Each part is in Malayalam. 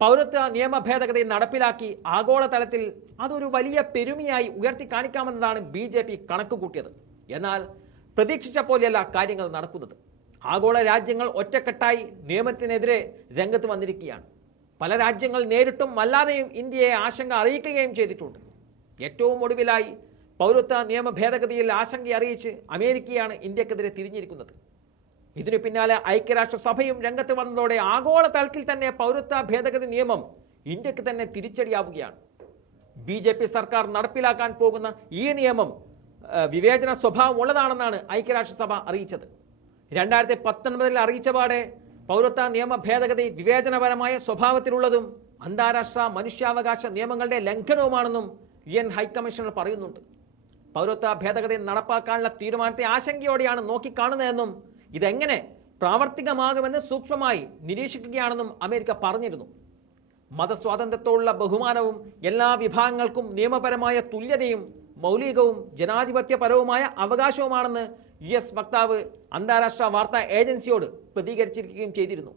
പൗരത്വ നിയമ ഭേദഗതി നടപ്പിലാക്കി ആഗോളതലത്തിൽ അതൊരു വലിയ പെരുമയായി ഉയർത്തി കാണിക്കാമെന്നതാണ് ബി ജെ പി കണക്കുകൂട്ടിയത്. എന്നാൽ പ്രതീക്ഷിച്ച പോലെയല്ല കാര്യങ്ങൾ നടക്കുന്നത്. ആഗോള രാജ്യങ്ങൾ ഒറ്റക്കെട്ടായി നിയമത്തിനെതിരെ രംഗത്ത് വന്നിരിക്കുകയാണ്. പല രാജ്യങ്ങൾ നേരിട്ടും അല്ലാതെയും ഇന്ത്യയെ ആശങ്ക അറിയിക്കുകയും ചെയ്തിട്ടുണ്ട്. ഏറ്റവും ഒടുവിലായി പൗരത്വ നിയമ ഭേദഗതിയിൽ ആശങ്ക അറിയിച്ച് അമേരിക്കയാണ് ഇന്ത്യക്കെതിരെ തിരിഞ്ഞിരിക്കുന്നത്. ഇതിനു പിന്നാലെ ഐക്യരാഷ്ട്രസഭയും രംഗത്ത് വന്നതോടെ ആഗോള തലത്തിൽ തന്നെ പൗരത്വ ഭേദഗതി നിയമം ഇന്ത്യയ്ക്ക് തന്നെ തിരിച്ചടിയാവുകയാണ്. ബി ജെ പി സർക്കാർ നടപ്പിലാക്കാൻ പോകുന്ന ഈ നിയമം വിവേചന സ്വഭാവം ഉള്ളതാണെന്നാണ് ഐക്യരാഷ്ട്രസഭ അറിയിച്ചത്. രണ്ടായിരത്തി പത്തൊൻപതിൽ അറിയിച്ച പാടെ പൗരത്വ നിയമ ഭേദഗതി വിവേചനപരമായ സ്വഭാവത്തിലുള്ളതും അന്താരാഷ്ട്ര മനുഷ്യാവകാശ നിയമങ്ങളുടെ ലംഘനവുമാണെന്നും യു എൻ ഹൈക്കമ്മീഷണർ പറയുന്നുണ്ട്. പൗരത്വ ഭേദഗതി നടപ്പാക്കാനുള്ള തീരുമാനത്തെ ആശങ്കയോടെയാണ് നോക്കിക്കാണുന്നതെന്നും ഇതെങ്ങനെ പ്രാവർത്തികമാകുമെന്ന് സൂക്ഷ്മമായി നിരീക്ഷിക്കുകയാണെന്നും അമേരിക്ക പറഞ്ഞിരുന്നു. മതസ്വാതന്ത്ര്യത്തോടുള്ള ബഹുമാനവും എല്ലാ വിഭാഗങ്ങൾക്കും നിയമപരമായ തുല്യതയും മൗലികവും ജനാധിപത്യപരവുമായ അവകാശവുമാണെന്ന് യു എസ് വക്താവ് അന്താരാഷ്ട്ര വാർത്താ ഏജൻസിയോട് പ്രതികരിച്ചിരിക്കുകയും ചെയ്തിരുന്നു.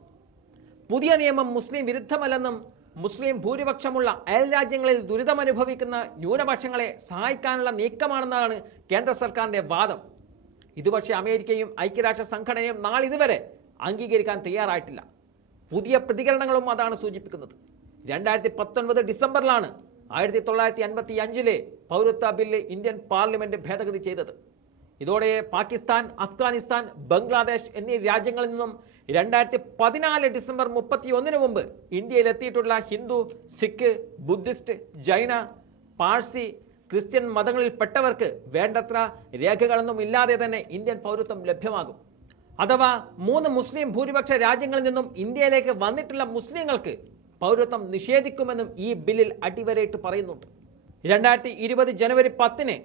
പുതിയ നിയമം മുസ്ലിം വിരുദ്ധമല്ലെന്നും മുസ്ലിം ഭൂരിപക്ഷമുള്ള അയൽ രാജ്യങ്ങളിൽ ദുരിതമനുഭവിക്കുന്ന ന്യൂനപക്ഷങ്ങളെ സഹായിക്കാനുള്ള നീക്കമാണെന്നാണ് കേന്ദ്ര സർക്കാരിന്റെ വാദം. ഇത് പക്ഷേ അമേരിക്കയും ഐക്യരാഷ്ട്ര സംഘടനയും നാളിതുവരെ അംഗീകരിക്കാൻ തയ്യാറായിട്ടില്ല. പുതിയ പ്രതികരണങ്ങളും അതാണ് സൂചിപ്പിക്കുന്നത്. രണ്ടായിരത്തി പത്തൊൻപത് ഡിസംബറിലാണ് ആയിരത്തി തൊള്ളായിരത്തി അൻപത്തി അഞ്ചിലെ പൗരത്വ ബില്ല് ഇന്ത്യൻ പാർലമെന്റ് ഭേദഗതി ചെയ്തത്. ഇതോടെ പാകിസ്ഥാൻ അഫ്ഗാനിസ്ഥാൻ ബംഗ്ലാദേശ് എന്നീ രാജ്യങ്ങളിൽ നിന്നും രണ്ടായിരത്തി പതിനാല് ഡിസംബർ മുപ്പത്തി ഒന്നിന് മുമ്പ് ഇന്ത്യയിലെത്തിയിട്ടുള്ള ഹിന്ദു സിഖ് ബുദ്ധിസ്റ്റ് ജൈന പാഴ്സി ക്രിസ്ത്യൻ മതങ്ങളിൽപ്പെട്ടവർക്ക് വേണ്ടത്ര രേഖകളൊന്നും ഇല്ലാതെ തന്നെ ഇന്ത്യൻ പൗരത്വം ലഭ്യമാകും. അഥവാ മൂന്ന് മുസ്ലിം ഭൂരിപക്ഷ രാജ്യങ്ങളിൽ നിന്നും ഇന്ത്യയിലേക്ക് വന്നിട്ടുള്ള മുസ്ലിങ്ങൾക്ക് പൗരത്വം നിഷേധിക്കുമെന്നും ഈ ബില്ലിൽ അടിവരയിട്ട് പറയുന്നുണ്ട്. രണ്ടായിരത്തി ഇരുപത് ജനുവരി പത്തിന്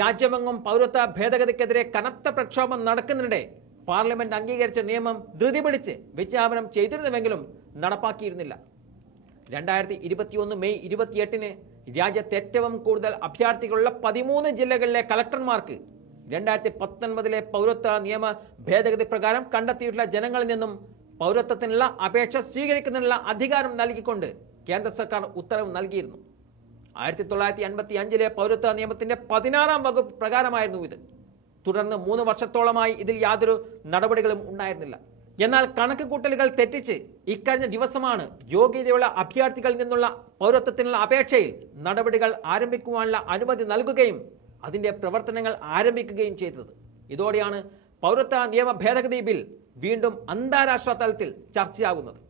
രാജ്യമെങ്ങും പൗരത്വ ഭേദഗതിക്കെതിരെ കനത്ത പ്രക്ഷോഭം നടക്കുന്നതിനിടെ പാർലമെന്റ് അംഗീകരിച്ച നിയമം ധൃതി പിടിച്ച് വിജ്ഞാപനം ചെയ്തിരുന്നുവെങ്കിലും നടപ്പാക്കിയിരുന്നില്ല. രണ്ടായിരത്തി ഇരുപത്തിയൊന്ന് മെയ് ഇരുപത്തിയെട്ടിന് രാജ്യത്ത് ഏറ്റവും കൂടുതൽ അഭ്യർത്ഥികളുള്ള പതിമൂന്ന് ജില്ലകളിലെ കലക്ടർമാർക്ക് രണ്ടായിരത്തി പത്തൊൻപതിലെ പൗരത്വ നിയമ ഭേദഗതി പ്രകാരം കണ്ടെത്തിയിട്ടുള്ള ജനങ്ങളിൽ നിന്നും പൗരത്വത്തിനുള്ള അപേക്ഷ സ്വീകരിക്കുന്നതിനുള്ള അധികാരം നൽകിക്കൊണ്ട് കേന്ദ്ര സർക്കാർ ഉത്തരവ് നൽകിയിരുന്നു. ആയിരത്തി തൊള്ളായിരത്തി അൻപത്തി അഞ്ചിലെ പൗരത്വ നിയമത്തിന്റെ പതിനാറാം വകുപ്പ് പ്രകാരമായിരുന്നു ഇത്. തുടർന്ന് മൂന്ന് വർഷത്തോളമായി ഇതിൽ യാതൊരു നടപടികളും ഉണ്ടായിരുന്നില്ല. എന്നാൽ കണക്ക് കൂട്ടലുകൾ തെറ്റിച്ച് ഇക്കഴിഞ്ഞ ദിവസമാണ് യോഗ്യതയുള്ള അഭ്യർത്ഥികളിൽ നിന്നുള്ള പൗരത്വത്തിനുള്ള അപേക്ഷയിൽ നടപടികൾ ആരംഭിക്കുവാനുള്ള അനുമതി നൽകുകയും അതിന്റെ പ്രവർത്തനങ്ങൾ ആരംഭിക്കുകയും ചെയ്തത്. ഇതോടെയാണ് പൗരത്വ നിയമ ഭേദഗതി ബിൽ വീണ്ടും അന്താരാഷ്ട്ര തലത്തിൽ ചർച്ചയാകുന്നത്.